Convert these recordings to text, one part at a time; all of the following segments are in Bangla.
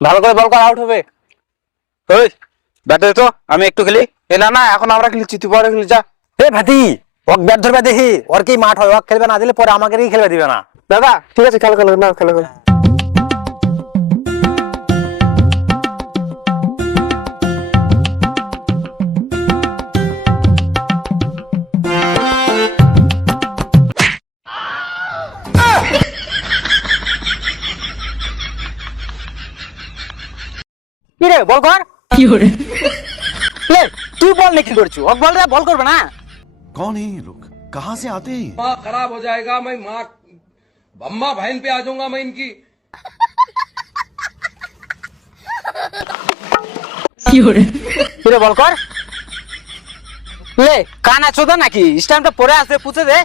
ভালো করে বল কর, আউট হবে। ওই ব্যাট দে তো, আমি একটু খেলি। না না, এখন আমরা খেলছি, তুই পরে খেলি, যা। এ ভাতি, ওক ব্যাট ধরবে দেখি, ওর কি মাঠ হয়, ওক খেলবে না দিলে পরে আমাকে খেলবে দিবে না। দাদা ঠিক আছে, খেলো খেলো, না খেলো খেলো। কি রে, বল কর। কি করে লে, তুই বল নাকি করছু, ওক বল রে, বল করবে না। कौन है ये लोग कहाँ से आते हैं माँ खराब हो जाएगा। मैं माँ अम्मा बहन पे आ जाऊंगा मैं इनकी। কি করে কি রে, বল কর। লে, কানা চোদা নাকি, স্টাম্পটা পরে আসবে, পুছে দে।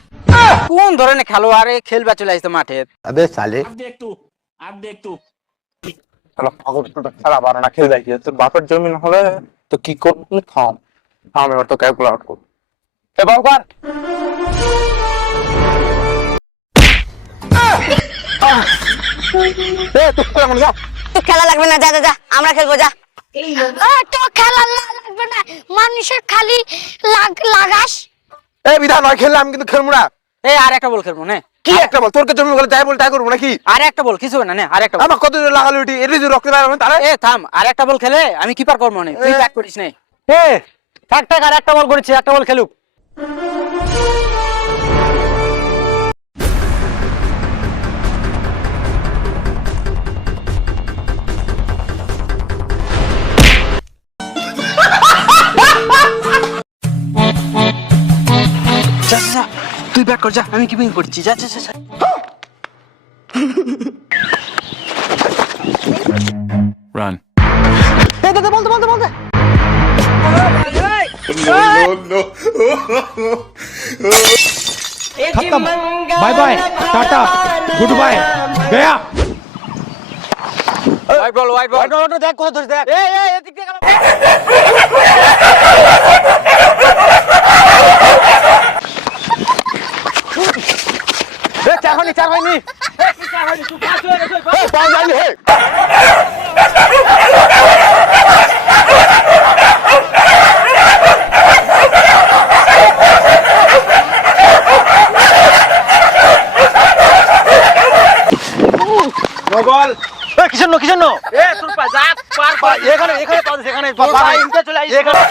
কোন ধরনের খেলোয়াড় খেলবা চলে আসছে মাঠে। अबे साले খেলা পাগল, খেলা পারো না, খেলে দেখি। তোর বাপের জমিন হলে তো কি করবি, থাম থাম, এবার তো ক্যালকুলেট আউট কর। এ বল কর। এ তুই খেলা মনে যা। তো খেলা লাগবে না, যা যা যা, আমরা খেলবো, যা। তো খেলা লাগবে না, মানুষের খালি লাগাস। এ বিধান নয়, খেললে আমি কিন্তু খেলবো না। এ আর একটা বল খেলবো না। কি একটা বল, তোর কে জমি বলে যাই বল তাই করবো নাকি? আর একটা বল, কিছু হবে না, নে আর একটা বল। আমার কত জোরে লাগালো এটি, এটি যে রক্ত লাগাবে তারা। এ থাম, আর একটা বল খেলে আমি কিপার করবো না, তুই ব্যাট করিস না। এ থাক থাক, আর একটা বল করেছি, একটা বল খেলুক। যা যা, তুই ব্যাট কর, যা, আমি কিপিং করছি, যা যা যা। रन এই দাদা, বলতে বলতে বলতে। खत्म bye bye tata goodbye गया ওয়াইড বল, ওয়াইড বল, দেখ কোথায় ধরিস, দেখ। এই এই এদিক দিয়ে গেল। এ চার হয়নি, চার হয়নি। এই বল যাইনি, হে। বল। এ কিসের নো, কিসের নো? এ তোর পা যা, পার পার। এখানে এখানে পাওয়া যাচ্ছে, এখানে তোর ভাই ইনতে চলে আইছে। এখানে।